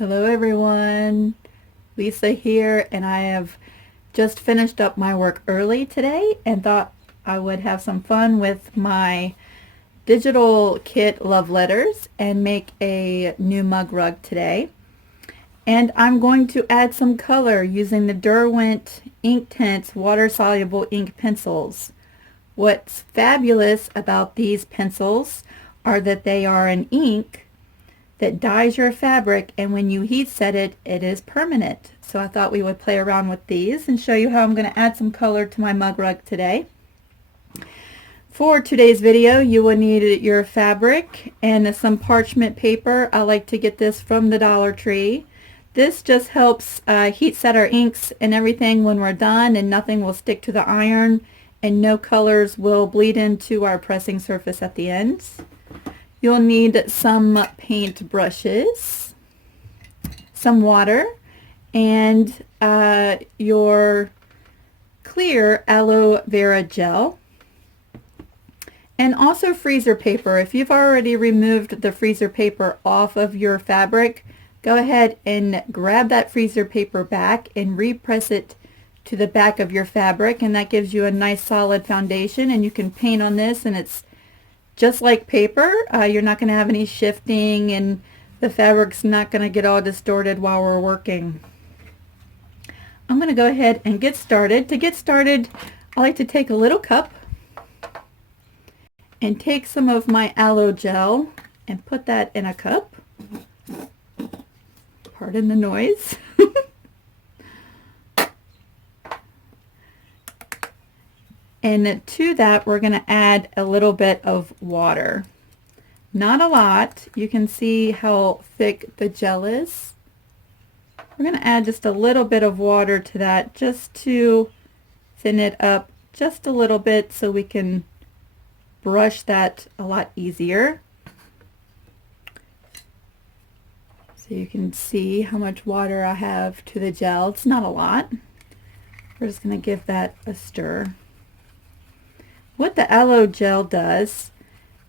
Hello everyone, Lisa here, and I have just finished up my work early today and thought I would have some fun with my digital kit love letters and make a new mug rug today. And I'm going to add some color using the Derwent Inktense water-soluble ink pencils. What's fabulous about these pencils are that they are an ink that dyes your fabric, and when you heat set it, it is permanent. So I thought we would play around with these and show you how I'm going to add some color to my mug rug today. For today's video, you will need your fabric and some parchment paper. I like to get this from the Dollar Tree. This just helps heat set our inks and everything when we're done, and nothing will stick to the iron and no colors will bleed into our pressing surface at the ends. You'll need some paint brushes, some water, and your clear aloe vera gel, and also freezer paper. If you've already removed the freezer paper off of your fabric, go ahead and grab that freezer paper back and repress it to the back of your fabric, and that gives you a nice solid foundation, and you can paint on this, and it's just like paper. You're not going to have any shifting, and the fabric's not going to get all distorted while we're working. I'm going to go ahead and get started. To get started, I like to take a little cup and take some of my aloe gel and put that in a cup. Pardon the noise. And to that, we're going to add a little bit of water. Not a lot. You can see how thick the gel is. We're going to add just a little bit of water to that just to thin it up just a little bit so we can brush that a lot easier. So you can see how much water I have to the gel. It's not a lot. We're just going to give that a stir. What the aloe gel does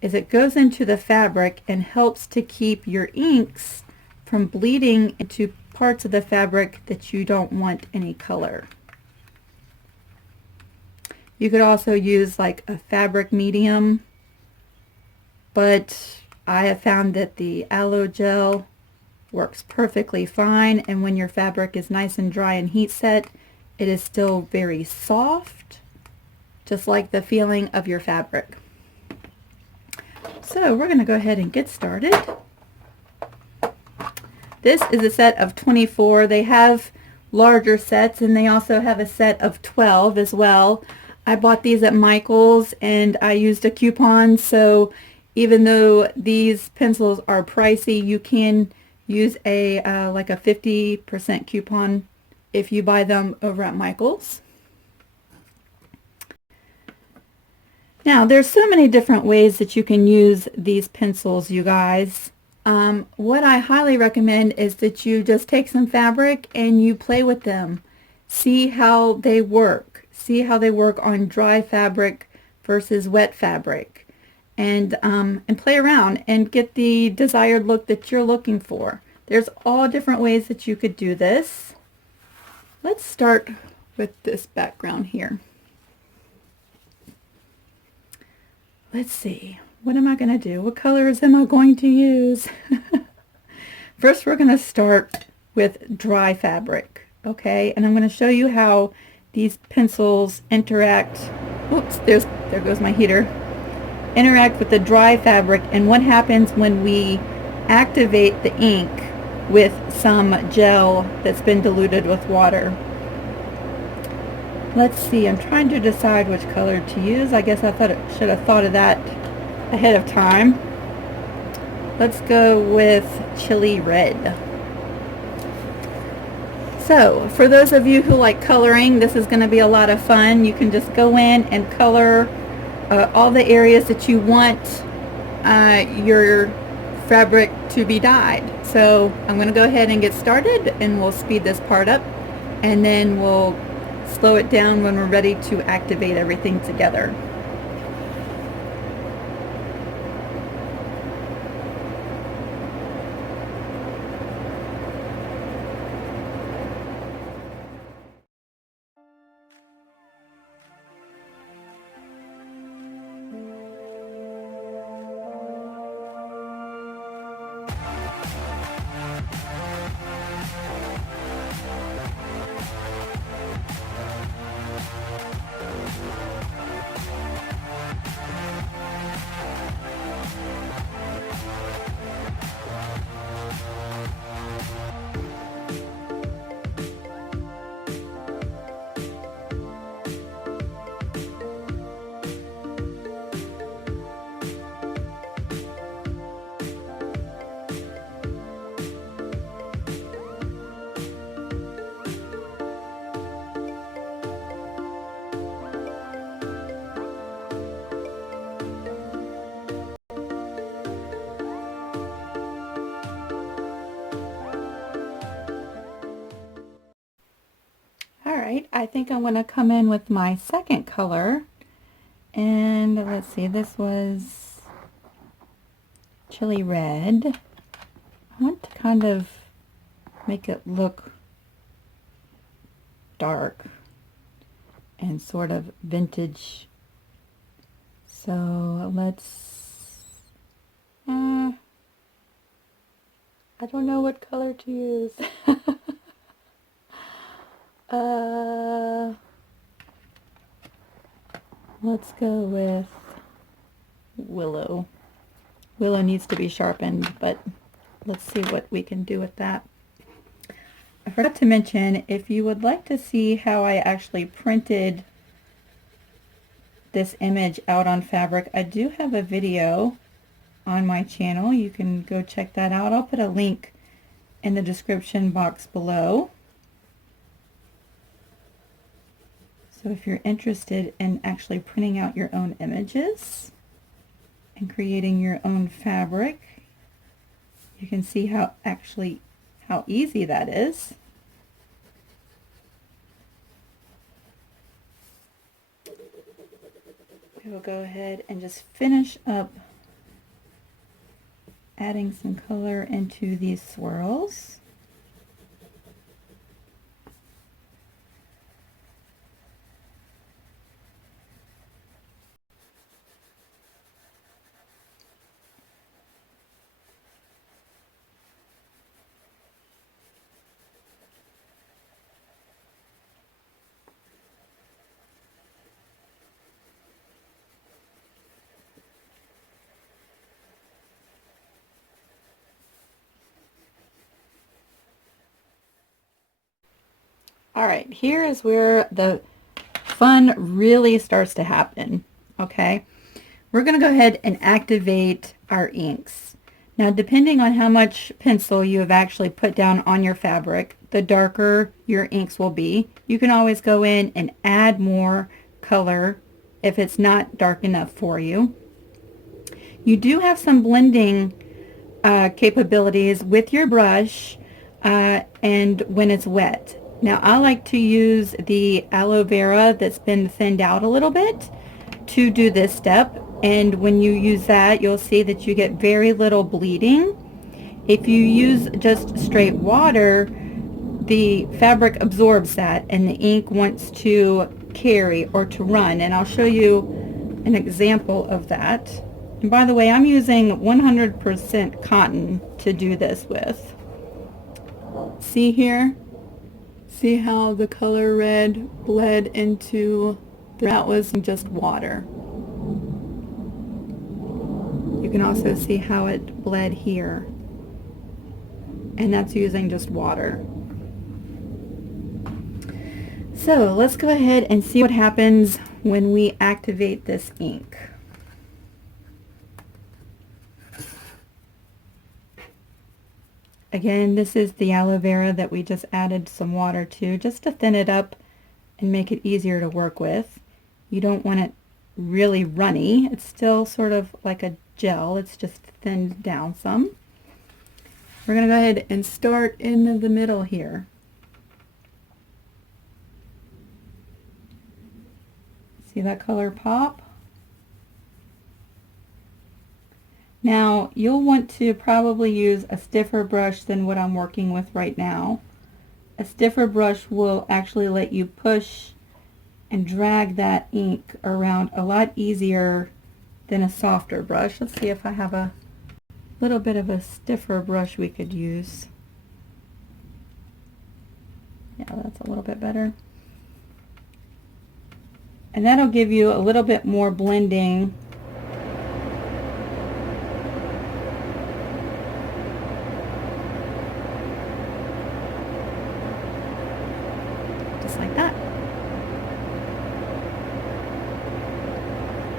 is it goes into the fabric and helps to keep your inks from bleeding into parts of the fabric that you don't want any color. You could also use like a fabric medium, but I have found that the aloe gel works perfectly fine, and when your fabric is nice and dry and heat set, it is still very soft, just like the feeling of your fabric. So we're going to go ahead and get started. This is a set of 24. They have larger sets, and they also have a set of 12 as well. I bought these at Michael's and I used a coupon, so even though these pencils are pricey, you can use a like a 50% coupon if you buy them over at Michael's. Now, there's so many different ways that you can use these pencils, you guys. What I highly recommend is that you just take some fabric and you play with them. See how they work. See how they work on dry fabric versus wet fabric. And play around and get the desired look that you're looking for. There's all different ways that you could do this. Let's start with this background here. Let's see, what am I going to do? What colors am I going to use? First, we're going to start with dry fabric, okay? And I'm going to show you how these pencils interact. Oops, there goes my heater. Interact with the dry fabric and what happens when we activate the ink with some gel that's been diluted with water. Let's see, I'm trying to decide which color to use. I guess I should have thought of that ahead of time. Let's go with chili red. So, for those of you who like coloring, this is going to be a lot of fun. You can just go in and color all the areas that you want your fabric to be dyed. So, I'm going to go ahead and get started, and we'll speed this part up, and then we'll slow it down when we're ready to activate everything together. Alright, I think I'm going to come in with my second color, and let's see, this was chili red. I want to kind of make it look dark and sort of vintage. So let's, I don't know what color to use. Let's go with willow. Willow needs to be sharpened, but let's see what we can do with that. I forgot to mention, if you would like to see how I actually printed this image out on fabric, I do have a video on my channel. You can go check that out. I'll put a link in the description box below. So if you're interested in actually printing out your own images and creating your own fabric, you can see how easy that is. We will go ahead and just finish up adding some color into these swirls. Alright, here is where the fun really starts to happen, okay? We're going to go ahead and activate our inks. Now, depending on how much pencil you have actually put down on your fabric, the darker your inks will be. You can always go in and add more color if it's not dark enough for you. You do have some blending capabilities with your brush and when it's wet. Now, I like to use the aloe vera that's been thinned out a little bit to do this step, and when you use that, you'll see that you get very little bleeding. If you use just straight water, the fabric absorbs that and the ink wants to carry or to run, and I'll show you an example of that. And by the way, I'm using 100% cotton to do this with. See here? See how the color red bled into, that was just water. You can also see how it bled here. And that's using just water. So let's go ahead and see what happens when we activate this ink. Again, this is the aloe vera that we just added some water to, just to thin it up and make it easier to work with. You don't want it really runny. It's still sort of like a gel. It's just thinned down some. We're going to go ahead and start in the middle here. See that color pop? Now, you'll want to probably use a stiffer brush than what I'm working with right now. A stiffer brush will actually let you push and drag that ink around a lot easier than a softer brush. Let's see if I have a little bit of a stiffer brush we could use. Yeah, that's a little bit better. And that'll give you a little bit more blending. Just like that.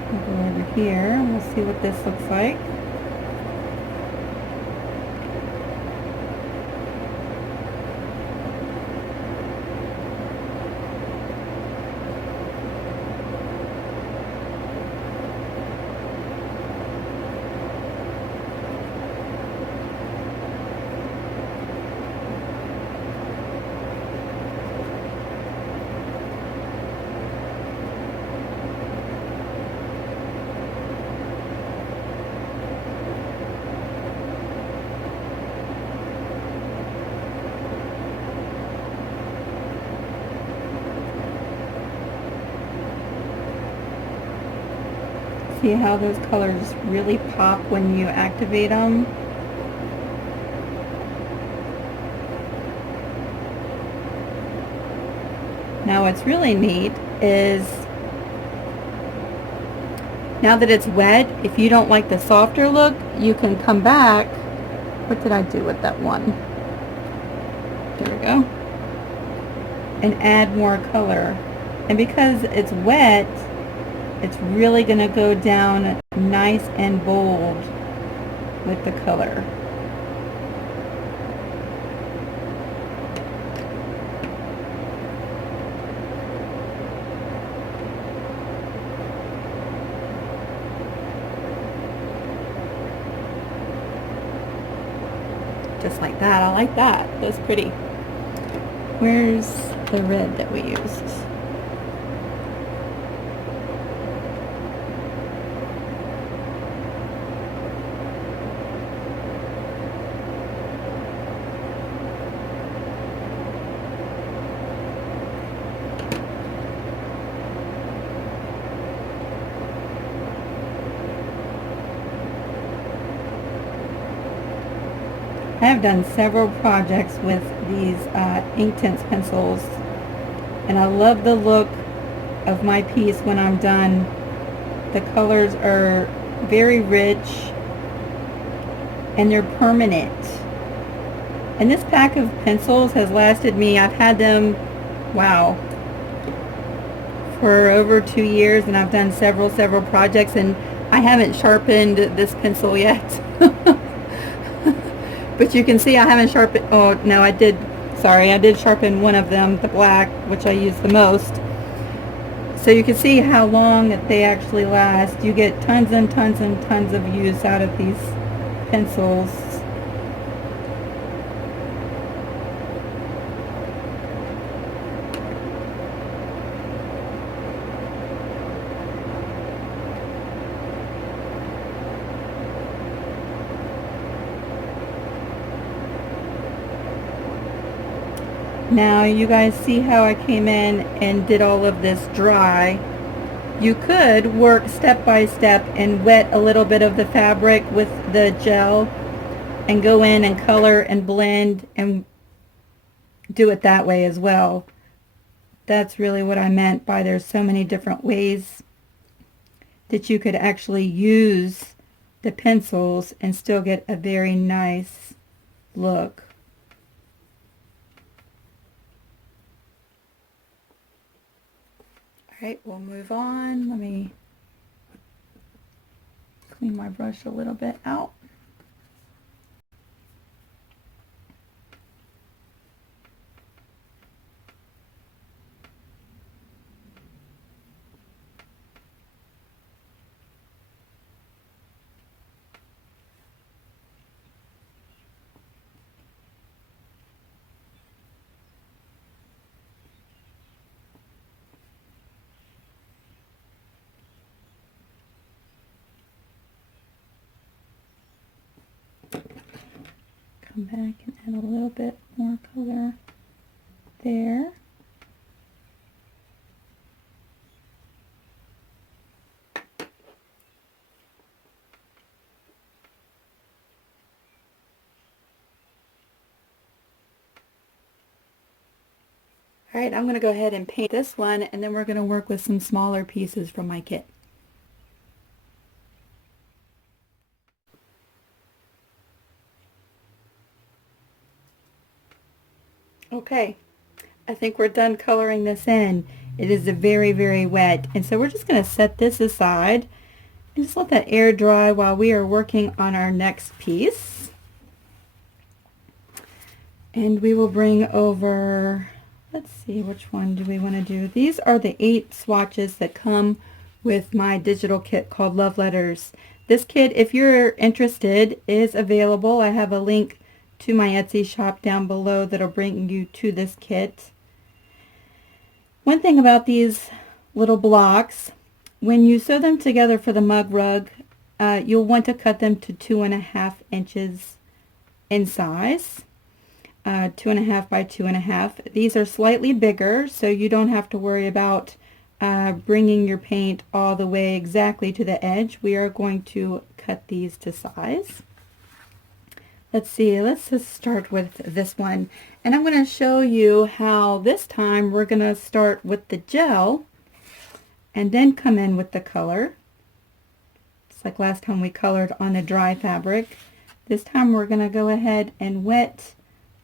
We'll go over here and we'll see what this looks like. See how those colors really pop when you activate them? Now what's really neat is, now that it's wet, if you don't like the softer look, you can come back. What did I do with that one? There we go. And add more color. And because it's wet, it's really going to go down nice and bold with the color. Just like that. I like that. That's pretty. Where's the red that we used? I have done several projects with these Inktense pencils, and I love the look of my piece when I'm done. The colors are very rich and they're permanent. And this pack of pencils has lasted me, I've had them, wow, for over 2 years, and I've done several projects, and I haven't sharpened this pencil yet. But you can see I haven't sharpened, oh no, I did sharpen one of them, the black, which I use the most. So you can see how long they actually last. You get tons and tons and tons of use out of these pencils. Now you guys see how I came in and did all of this dry. You could work step by step and wet a little bit of the fabric with the gel and go in and color and blend and do it that way as well. That's really what I meant by there's so many different ways that you could actually use the pencils and still get a very nice look. Alright, we'll move on. Let me clean my brush a little bit out. Come back and add a little bit more color there. Alright, I'm going to go ahead and paint this one, and then we're going to work with some smaller pieces from my kit. Okay, I think we're done coloring this in. It is very wet, and so we're just going to set this aside and just let that air dry while we are working on our next piece. And we will bring over, let's see, which one do we want to do? These are the 8 swatches that come with my digital kit called Love Letters. This kit, if you're interested, is available. I have a link to my Etsy shop down below that'll bring you to this kit. One thing about these little blocks, when you sew them together for the mug rug, you'll want to cut them to 2.5 inches in size. 2.5 by 2.5. These are slightly bigger, so you don't have to worry about bringing your paint all the way exactly to the edge. We are going to cut these to size. Let's see, let's just start with this one. And I'm going to show you how this time we're going to start with the gel and then come in with the color. It's like last time we colored on the dry fabric. This time we're going to go ahead and wet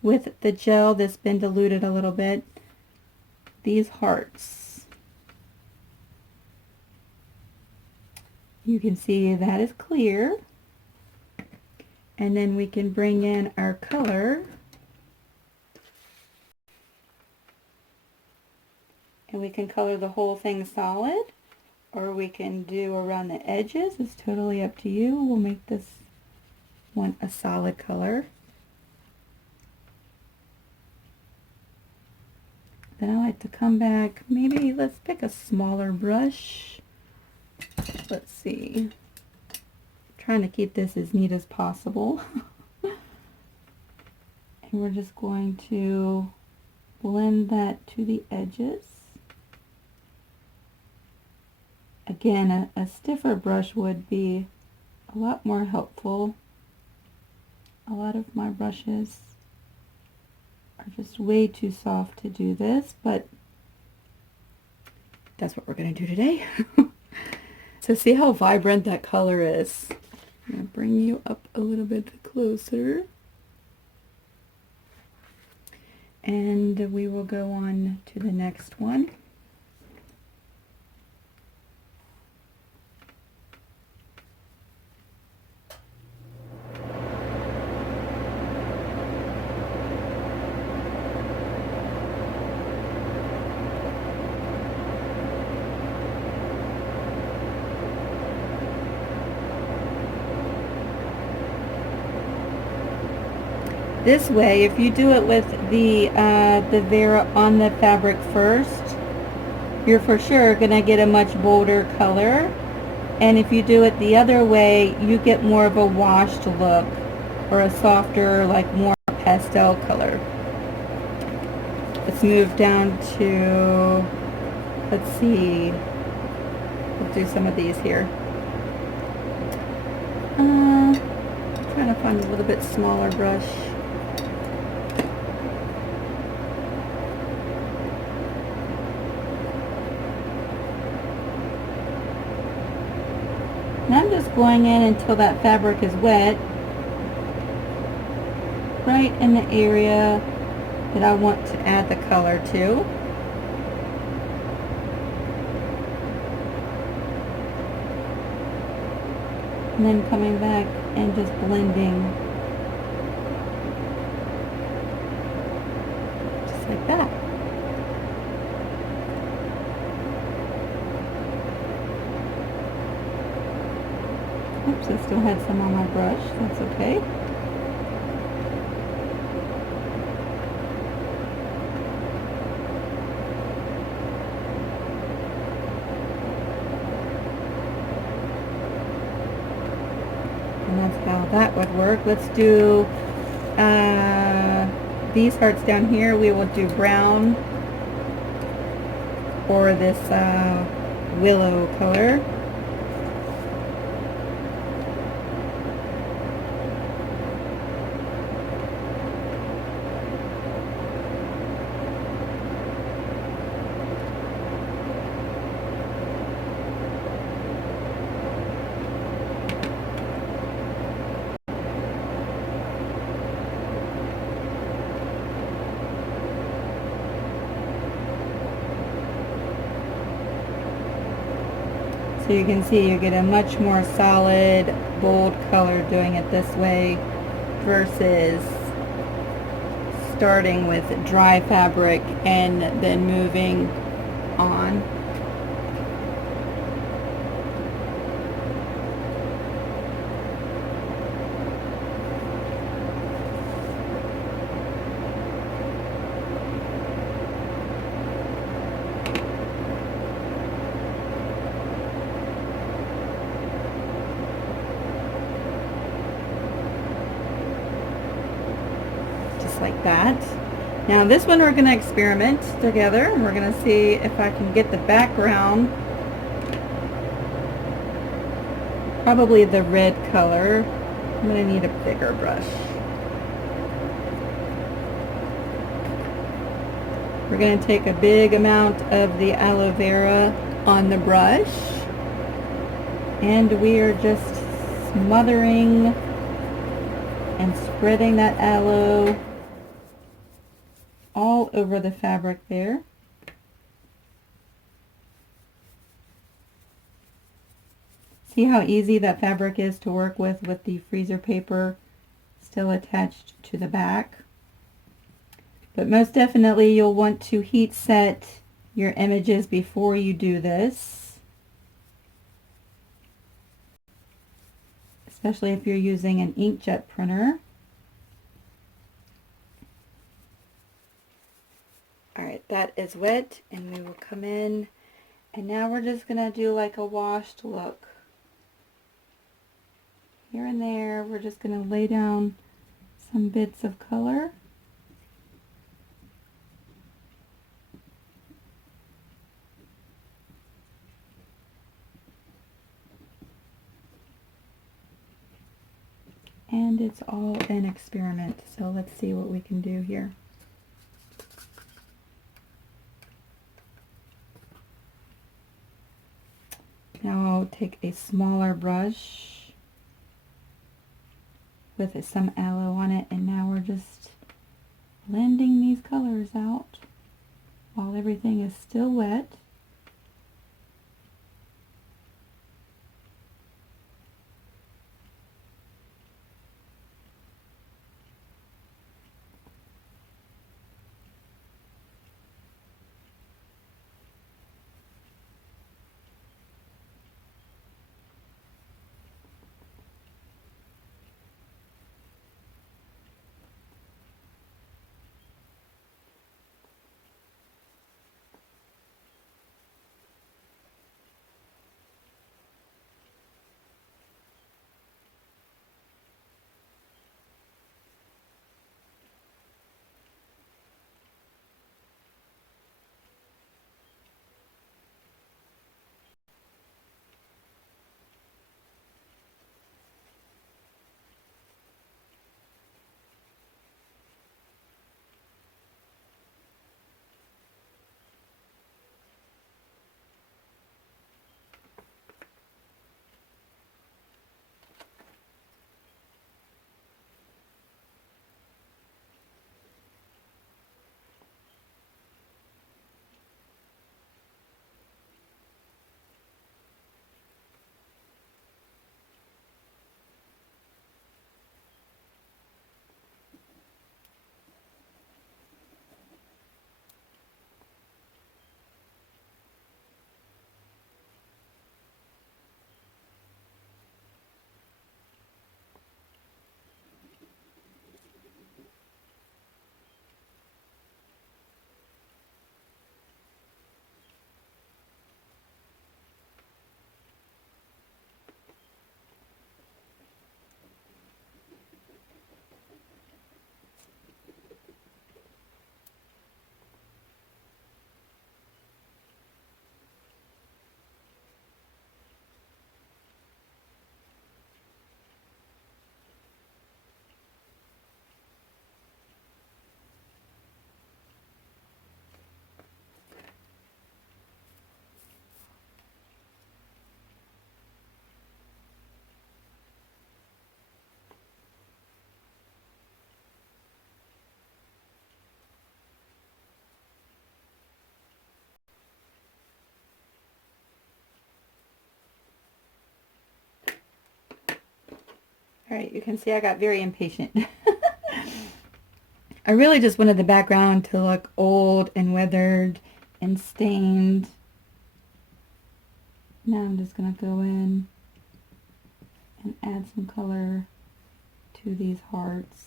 with the gel that's been diluted a little bit these hearts. You can see that is clear. And then we can bring in our color. And we can color the whole thing solid, or we can do around the edges. It's totally up to you. We'll make this one a solid color. Then I like to come back, maybe let's pick a smaller brush. Let's see. Trying to keep this as neat as possible. And we're just going to blend that to the edges. Again, a stiffer brush would be a lot more helpful. A lot of my brushes are just way too soft to do this, but that's what we're going to do today. So see how vibrant that color is. I'm going to bring you up a little bit closer. And we will go on to the next one. This way, if you do it with the Vera on the fabric first, you're for sure going to get a much bolder color. And if you do it the other way, you get more of a washed look, or a softer, like more pastel color. Let's move down to, let's see, we'll do some of these here. Trying to find a little bit smaller brush. And I'm just going in until that fabric is wet, right in the area that I want to add the color to. And then coming back and just blending, just like that. Oops, I still had some on my brush. That's okay. And that's how that would work. Let's do these hearts down here. We will do brown, or this willow color. So you can see you get a much more solid, bold color doing it this way versus starting with dry fabric and then moving on. Like that. Now this one we're going to experiment together. We're going to see if I can get the background, probably the red color. I'm going to need a bigger brush. We're going to take a big amount of the aloe vera on the brush, and we are just smothering and spreading that aloe all over the fabric there. See how easy that fabric is to work with the freezer paper still attached to the back. But most definitely you'll want to heat set your images before you do this, especially if you're using an inkjet printer. Alright, that is wet, and we will come in, and now we're just going to do like a washed look. Here and there, we're just going to lay down some bits of color. And it's all an experiment, so let's see what we can do here. Now I'll take a smaller brush with some aloe on it, and now we're just blending these colors out while everything is still wet. Alright, you can see I got very impatient. I really just wanted the background to look old and weathered and stained. Now I'm just going to go in and add some color to these hearts.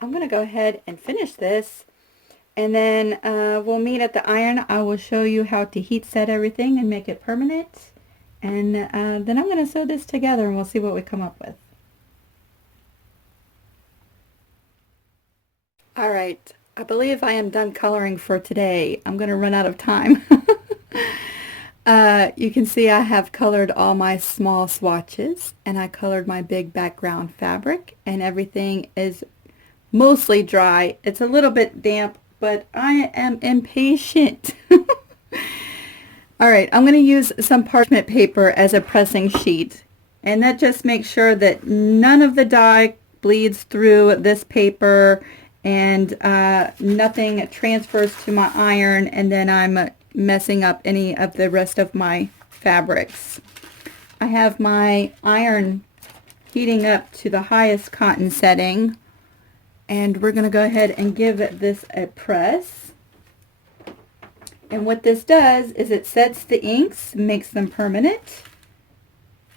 I'm going to go ahead and finish this, and then we'll meet at the iron. I will show you how to heat set everything and make it permanent, and then I'm going to sew this together and we'll see what we come up with. Alright, I believe I am done coloring for today. I'm going to run out of time. You can see I have colored all my small swatches, and I colored my big background fabric, and everything is mostly dry. It's a little bit damp, but I am impatient. Alright, I'm going to use some parchment paper as a pressing sheet, and that just makes sure that none of the dye bleeds through this paper, and nothing transfers to my iron, and then I'm messing up any of the rest of my fabrics. I have my iron heating up to the highest cotton setting, and we're going to go ahead and give this a press. And what this does is it sets the inks, makes them permanent,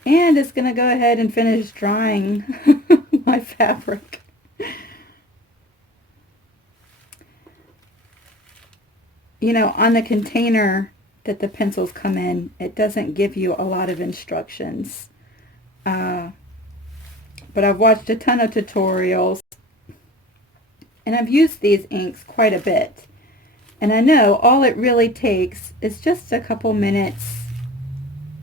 and it's going to go ahead and finish drying my fabric. You know, on the container that the pencils come in, it doesn't give you a lot of instructions. But I've watched a ton of tutorials, and I've used these inks quite a bit. And I know all it really takes is just a couple minutes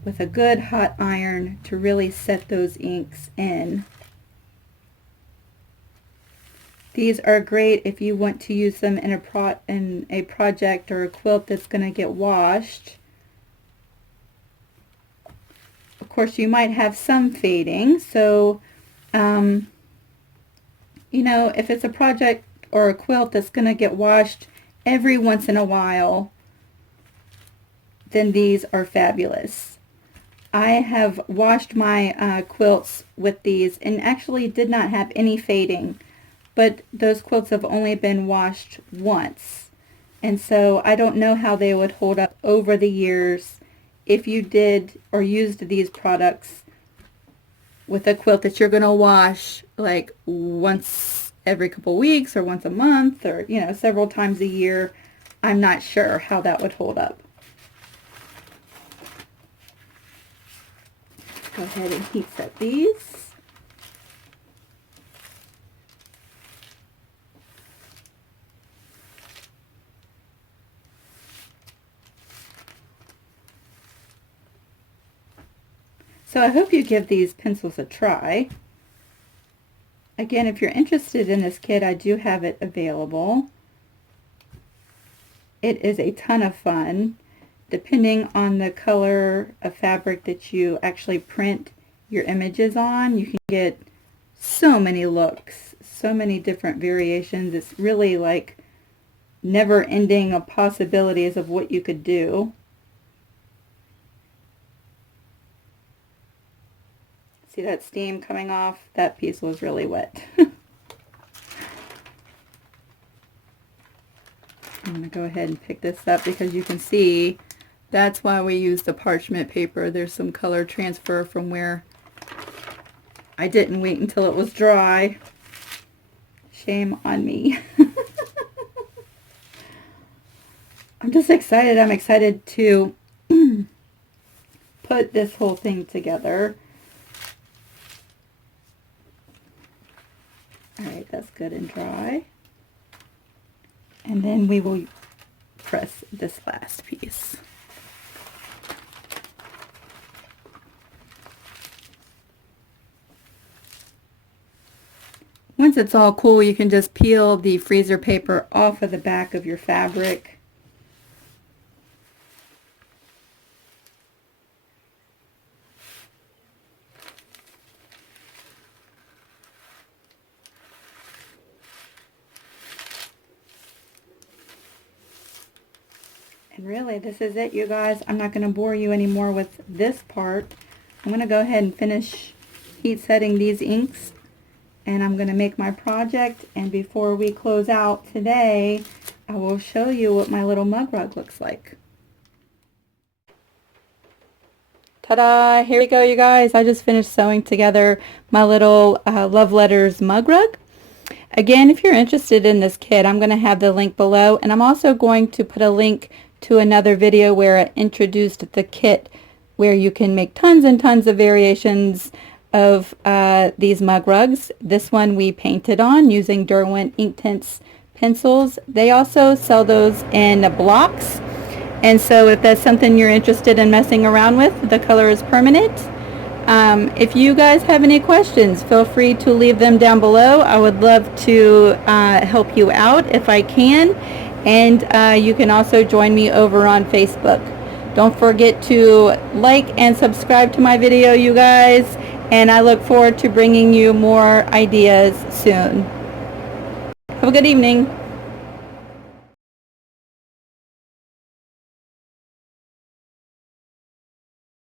with a good hot iron to really set those inks in. These are great if you want to use them in a project or a quilt that's going to get washed. Of course, you might have some fading, so you know, if it's a project or a quilt that's going to get washed every once in a while, then these are fabulous. I have washed my quilts with these and actually did not have any fading. But those quilts have only been washed once, and so I don't know how they would hold up over the years if you did or used these products with a quilt that you're going to wash like once every couple weeks or once a month, or you know, several times a year. I'm not sure how that would hold up. Go ahead and heat set these. So I hope you give these pencils a try. Again, if you're interested in this kit, I do have it available. It is a ton of fun. Depending on the color of fabric that you actually print your images on, you can get so many looks, so many different variations. It's really like never-ending possibilities of what you could do. See that steam coming off? That piece was really wet. I'm going to go ahead and pick this up because you can see that's why we use the parchment paper. There's some color transfer from where I didn't wait until it was dry. Shame on me. I'm just excited. I'm excited to put this whole thing together. Alright, that's good and dry. And then we will press this last piece. Once it's all cool, you can just peel the freezer paper off of the back of your fabric. And really, this is it, you guys. I'm not going to bore you anymore with this part. I'm going to go ahead and finish heat setting these inks, and I'm going to make my project. And before we close out today, I will show you what my little mug rug looks like. Ta-da! Here we go, you guys. I just finished sewing together my little Love Letters mug rug. Again, if you're interested in this kit, I'm going to have the link below, and I'm also going to put a link to another video where I introduced the kit, where you can make tons and tons of variations of these mug rugs. This one we painted on using Derwent Inktense pencils. They also sell those in blocks, and so if that's something you're interested in messing around with, the color is permanent. If you guys have any questions, feel free to leave them down below. I would love to help you out if I can, and you can also join me over on Facebook. Don't forget to like and subscribe to my video, you guys, and I look forward to bringing you more ideas soon. Have a good evening.